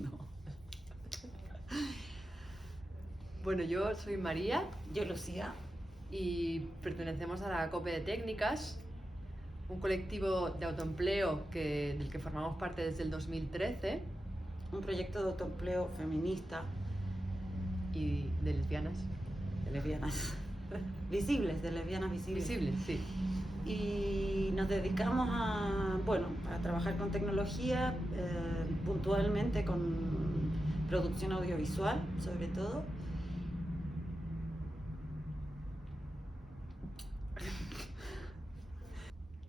No. Bueno, yo soy María Yo, Lucía. y pertenecemos a la COPE de Técnicas, un colectivo de autoempleo del que formamos parte desde el 2013 Un proyecto de autoempleo feminista y de lesbianas. de lesbianas visibles, de lesbianas visibles. Visibles, sí. Y nos dedicamos a trabajar con tecnología, puntualmente con producción audiovisual, sobre todo.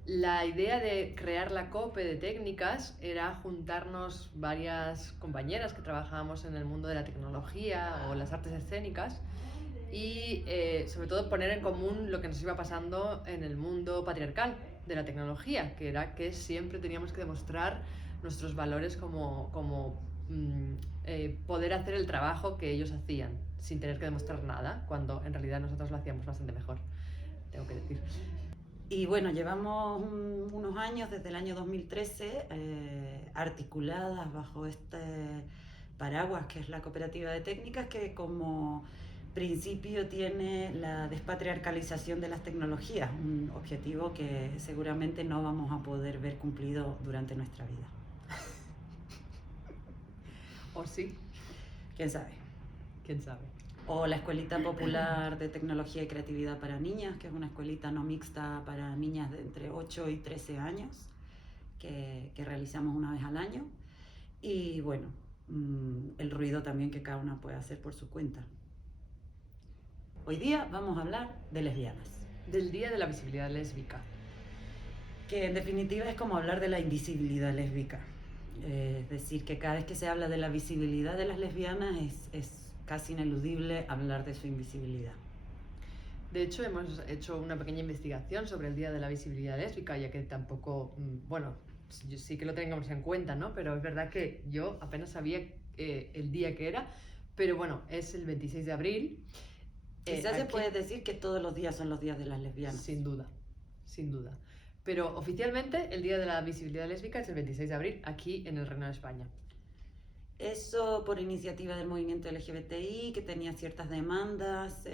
La idea de crear la COPE de Técnicas era juntarnos varias compañeras que trabajábamos en el mundo de la tecnología o las artes escénicas y sobre todo poner en común lo que nos iba pasando en el mundo patriarcal de la tecnología, que era que siempre teníamos que demostrar nuestros valores como poder hacer el trabajo que ellos hacían sin tener que demostrar nada, cuando en realidad nosotros lo hacíamos bastante mejor, tengo que decir. Y bueno, llevamos unos años, desde el año 2013, articuladas bajo este paraguas que es la Cooperativa de Técnicas, que como principio tiene la despatriarcalización de las tecnologías, un objetivo que seguramente no vamos a poder ver cumplido durante nuestra vida. ¿O sí? ¿Quién sabe? ¿Quién sabe? O la Escuelita Popular de Tecnología y Creatividad para Niñas, que es una escuelita no mixta para niñas de entre 8 y 13 años, que realizamos una vez al año. Y bueno, el ruido también que cada una puede hacer por su cuenta. Hoy día vamos a hablar de lesbianas. Del Día de la Visibilidad Lésbica. Que en definitiva es como hablar de la invisibilidad lésbica. Es decir, que cada vez que se habla de la visibilidad de las lesbianas es casi ineludible hablar de su invisibilidad. De hecho, hemos hecho una pequeña investigación sobre el Día de la Visibilidad Lésbica, ya que tampoco, bueno, sí que lo tengamos en cuenta, ¿no? Pero es verdad que yo apenas sabía el día que era, pero bueno, es el 26 de abril. Quizás se puede decir que todos los días son los días de las lesbianas. Sin duda, sin duda. Pero oficialmente el Día de la Visibilidad Lésbica es el 26 de abril, aquí en el Reino de España. Eso por iniciativa del movimiento LGBTI, que tenía ciertas demandas,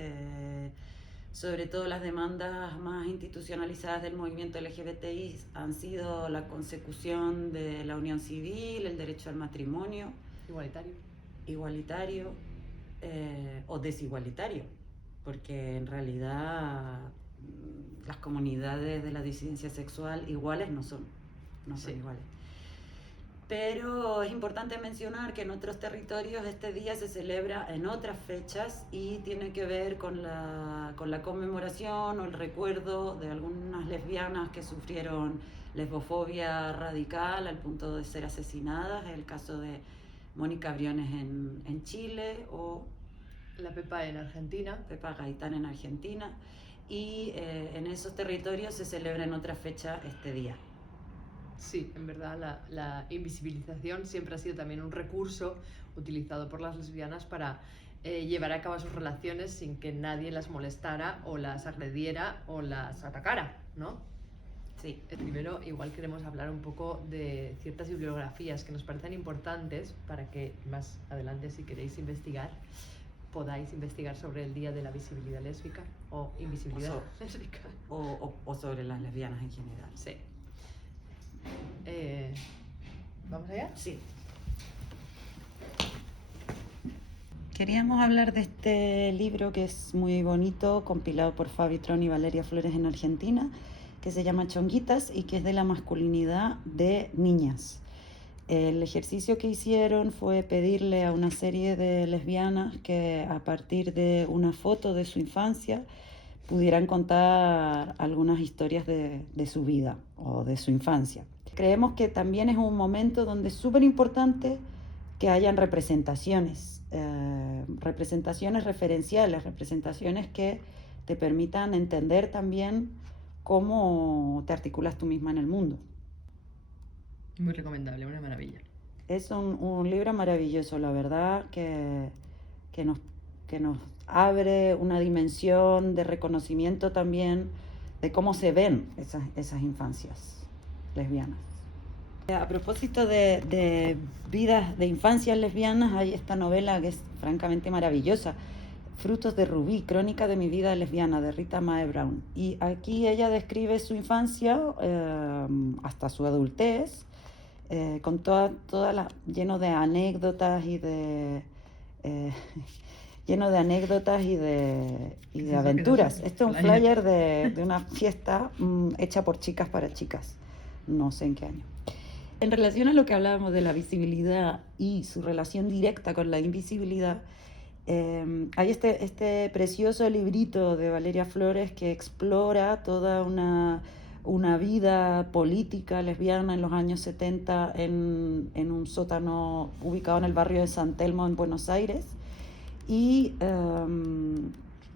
sobre todo las demandas más institucionalizadas del movimiento LGBTI han sido la consecución de la unión civil, el derecho al matrimonio. Igualitario o desigualitario, porque en realidad las comunidades de la disidencia sexual iguales no son Sí. iguales. Pero es importante mencionar que en otros territorios este día se celebra en otras fechas y tiene que ver con la conmemoración o el recuerdo de algunas lesbianas que sufrieron lesbofobia radical al punto de ser asesinadas. Es el caso de Mónica Briones en Chile o la Pepa en Argentina. Pepa Gaitán en Argentina. Y en esos territorios se celebra en otra fecha este día. Sí, en verdad la invisibilización siempre ha sido también un recurso utilizado por las lesbianas para llevar a cabo sus relaciones sin que nadie las molestara o las agrediera o las atacara, ¿no? Sí. Primero, igual queremos hablar un poco de ciertas bibliografías que nos parecen importantes para que más adelante, si queréis investigar, podáis investigar sobre el Día de la Visibilidad Lésbica o invisibilidad lésbica. O sobre las lesbianas en general. Sí. ¿Vamos allá? Sí. Queríamos hablar de este libro que es muy bonito, compilado por Fabi Tron y Valeria Flores en Argentina, que se llama Chonguitas y que es de la masculinidad de niñas. El ejercicio que hicieron fue pedirle a una serie de lesbianas que a partir de una foto de su infancia pudieran contar algunas historias de su vida o de su infancia. Creemos que también es un momento donde es súper importante que hayan representaciones, representaciones referenciales, representaciones que te permitan entender también cómo te articulas tú misma en el mundo. Muy recomendable, una maravilla. Es un libro maravilloso, la verdad, que nos abre una dimensión de reconocimiento también de cómo se ven esas infancias lesbianas. A propósito de vidas de infancias lesbianas, hay esta novela que es francamente maravillosa, Frutos de Rubí, Crónica de mi vida lesbiana, de Rita Mae Brown. Y aquí ella describe su infancia hasta su adultez, con lleno de anécdotas y de... eh, lleno de anécdotas y de aventuras. Esto es un flyer de una fiesta hecha por chicas para chicas, no sé en qué año. En relación a lo que hablábamos de la visibilidad y su relación directa con la invisibilidad, hay este precioso librito de Valeria Flores que explora toda una vida política lesbiana en los años 70 en un sótano ubicado en el barrio de San Telmo en Buenos Aires. Y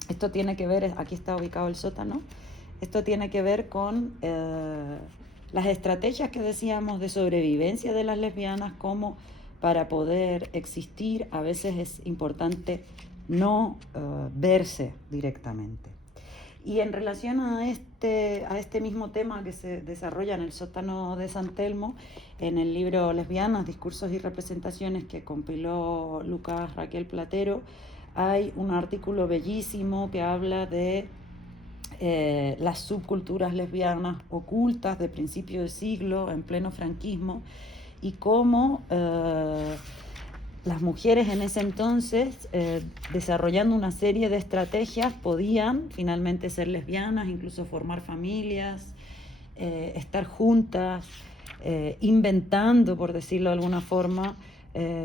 esto tiene que ver, aquí está ubicado el sótano, esto tiene que ver con las estrategias que decíamos de sobrevivencia de las lesbianas, como para poder existir a veces es importante no verse directamente. Y en relación a este mismo tema que se desarrolla en el sótano de San Telmo, en el libro Lesbianas, Discursos y Representaciones que compiló Lucas Raquel Platero, hay un artículo bellísimo que habla de las subculturas lesbianas ocultas de principio de siglo, en pleno franquismo, y cómo las mujeres en ese entonces, desarrollando una serie de estrategias, podían finalmente ser lesbianas, incluso formar familias, estar juntas, inventando, por decirlo de alguna forma,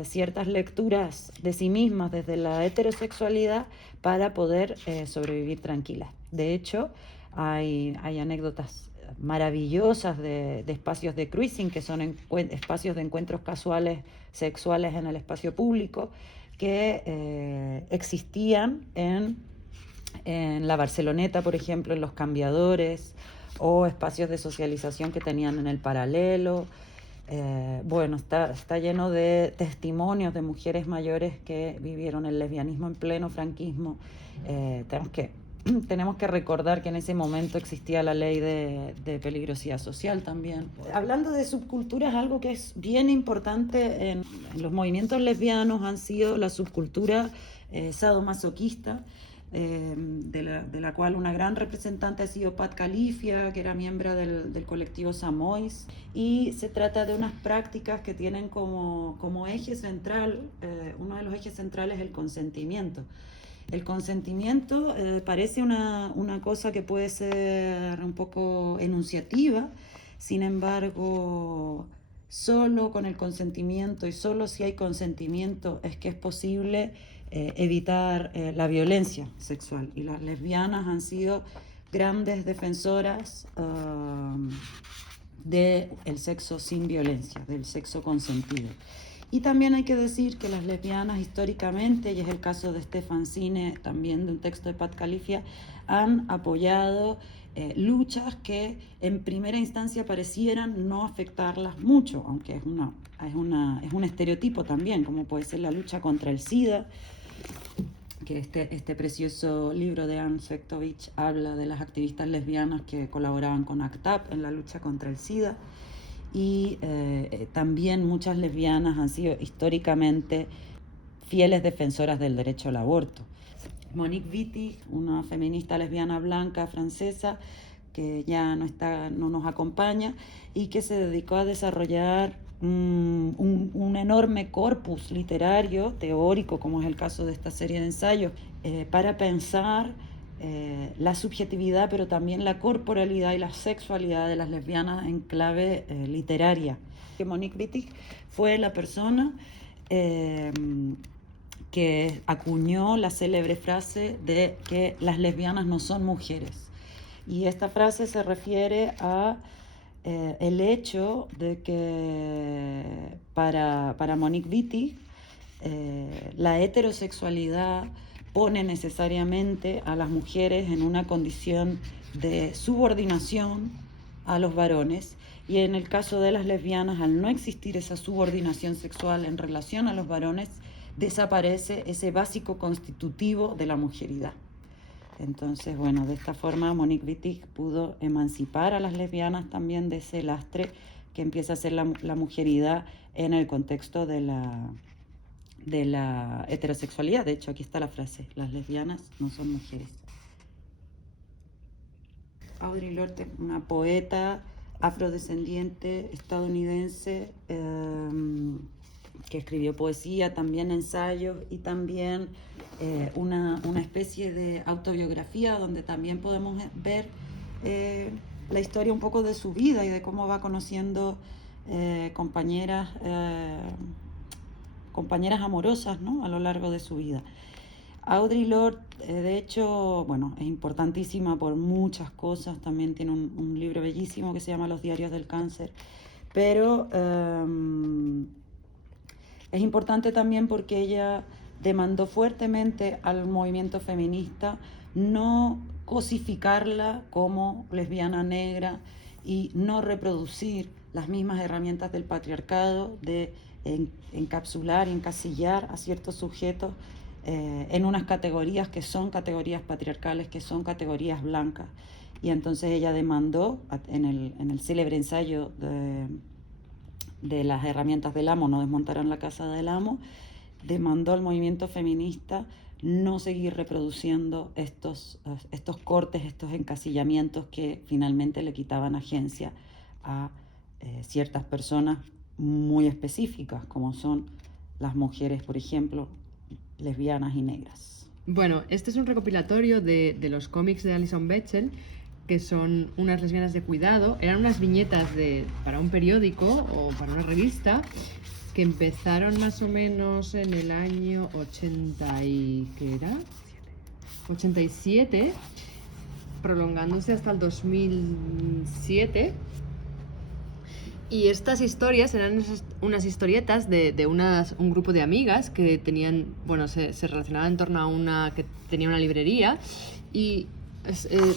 ciertas lecturas de sí mismas desde la heterosexualidad para poder sobrevivir tranquilas. De hecho, hay anécdotas maravillosas de espacios de cruising, que son espacios de encuentros casuales sexuales en el espacio público, que existían en la Barceloneta, por ejemplo, en los cambiadores, o espacios de socialización que tenían en el Paralelo. Bueno, está lleno de testimonios de mujeres mayores que vivieron el lesbianismo en pleno franquismo. Tenemos que recordar que en ese momento existía la ley de peligrosidad social también. Hablando de subculturas, algo que es bien importante en los movimientos lesbianos han sido la subcultura sadomasoquista, de la cual una gran representante ha sido Pat Califia, que era miembro del colectivo Samois, y se trata de unas prácticas que tienen como eje central, uno de los ejes centrales es el consentimiento. El consentimiento parece una cosa que puede ser un poco enunciativa, sin embargo, solo con el consentimiento y solo si hay consentimiento es que es posible evitar la violencia sexual. Y las lesbianas han sido grandes defensoras del sexo sin violencia, del sexo consentido. Y también hay que decir que las lesbianas históricamente, y es el caso de Stefan Cine, también de un texto de Pat Califia, han apoyado luchas que en primera instancia parecieran no afectarlas mucho, aunque es un estereotipo también, como puede ser la lucha contra el SIDA, que este precioso libro de Anne Cvectovich habla de las activistas lesbianas que colaboraban con ACT UP en la lucha contra el SIDA. Y también muchas lesbianas han sido históricamente fieles defensoras del derecho al aborto. Monique Wittig, una feminista lesbiana blanca francesa que ya no nos acompaña y que se dedicó a desarrollar un enorme corpus literario, teórico, como es el caso de esta serie de ensayos, para pensar la subjetividad, pero también la corporalidad y la sexualidad de las lesbianas en clave literaria. Monique Wittig fue la persona que acuñó la célebre frase de que las lesbianas no son mujeres. Y esta frase se refiere a el hecho de que para Monique Wittig la heterosexualidad pone necesariamente a las mujeres en una condición de subordinación a los varones, y en el caso de las lesbianas, al no existir esa subordinación sexual en relación a los varones, desaparece ese básico constitutivo de la mujeridad. Entonces, bueno, de esta forma Monique Wittig pudo emancipar a las lesbianas también de ese lastre que empieza a ser la mujeridad en el contexto de la heterosexualidad. De hecho, aquí está la frase: las lesbianas no son mujeres. Audre Lorde, una poeta afrodescendiente estadounidense que escribió poesía, también ensayos y también una especie de autobiografía donde también podemos ver la historia un poco de su vida y de cómo va conociendo compañeras amorosas, ¿no?, a lo largo de su vida. Audre Lorde, de hecho, bueno, es importantísima por muchas cosas. También tiene un libro bellísimo que se llama Los diarios del cáncer. Pero es importante también porque ella demandó fuertemente al movimiento feminista no cosificarla como lesbiana negra y no reproducir las mismas herramientas del patriarcado de encapsular y encasillar a ciertos sujetos en unas categorías que son categorías patriarcales, que son categorías blancas. Y entonces ella demandó en el célebre ensayo de las herramientas del amo, no desmontarán la casa del amo, demandó al movimiento feminista no seguir reproduciendo estos cortes, estos encasillamientos que finalmente le quitaban agencia a ciertas personas muy específicas, como son las mujeres, por ejemplo, lesbianas y negras. Bueno, este es un recopilatorio de los cómics de Alison Bechdel, que son unas lesbianas de cuidado. Eran unas viñetas para un periódico o para una revista que empezaron más o menos en el año 87, prolongándose hasta el 2007. Y estas historias eran unas historietas de un grupo de amigas que tenían, bueno, se relacionaban en torno a una que tenía una librería y,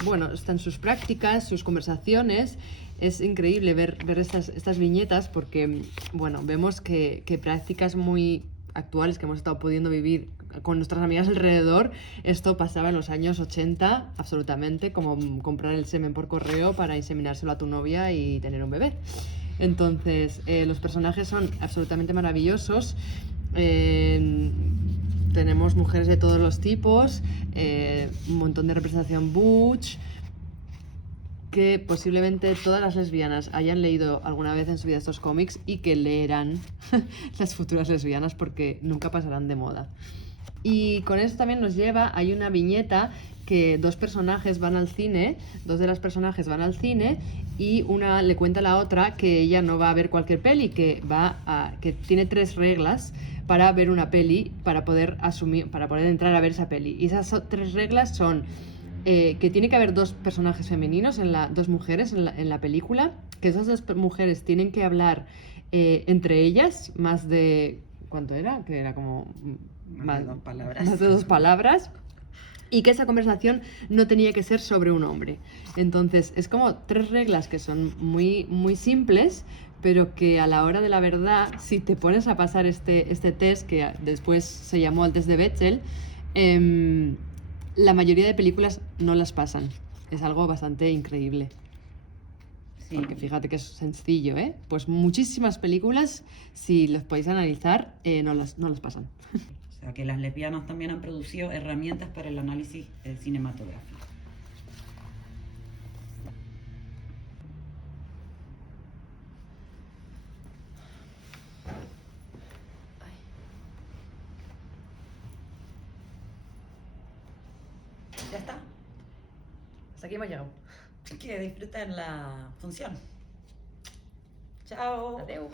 bueno, están sus prácticas, sus conversaciones. Es increíble ver estas viñetas porque, bueno, vemos que prácticas muy actuales que hemos estado pudiendo vivir con nuestras amigas alrededor, esto pasaba en los años 80 absolutamente, como comprar el semen por correo para inseminárselo a tu novia y tener un bebé. Entonces, los personajes son absolutamente maravillosos. Tenemos mujeres de todos los tipos, un montón de representación butch, que posiblemente todas las lesbianas hayan leído alguna vez en su vida estos cómics y que leerán las futuras lesbianas porque nunca pasarán de moda. Y con esto también nos lleva, hay una viñeta que dos de las personajes van al cine y una le cuenta a la otra que ella no va a ver cualquier peli, que tiene 3 reglas para ver una peli, para poder entrar a ver esa peli. Y esas 3 reglas son que tiene que haber 2 personajes femeninos, dos mujeres en la película, que esas 2 mujeres tienen que hablar entre ellas más de... ¿Cuánto era? Que era como... Más de 2 palabras. Más de 2 palabras. Y que esa conversación no tenía que ser sobre un hombre. Entonces, es como 3 reglas que son muy, muy simples, pero que a la hora de la verdad, si te pones a pasar este test, que después se llamó el test de Bechdel, la mayoría de películas no las pasan. Es algo bastante increíble. Sí. Porque fíjate que es sencillo, ¿eh? Pues muchísimas películas, si los podéis analizar, no las pasan. O sea, que las lesbianas también han producido herramientas para el análisis cinematográfico. ¿Ya está? Hasta aquí hemos llegado. Que disfruten la función. Chao. Adeu.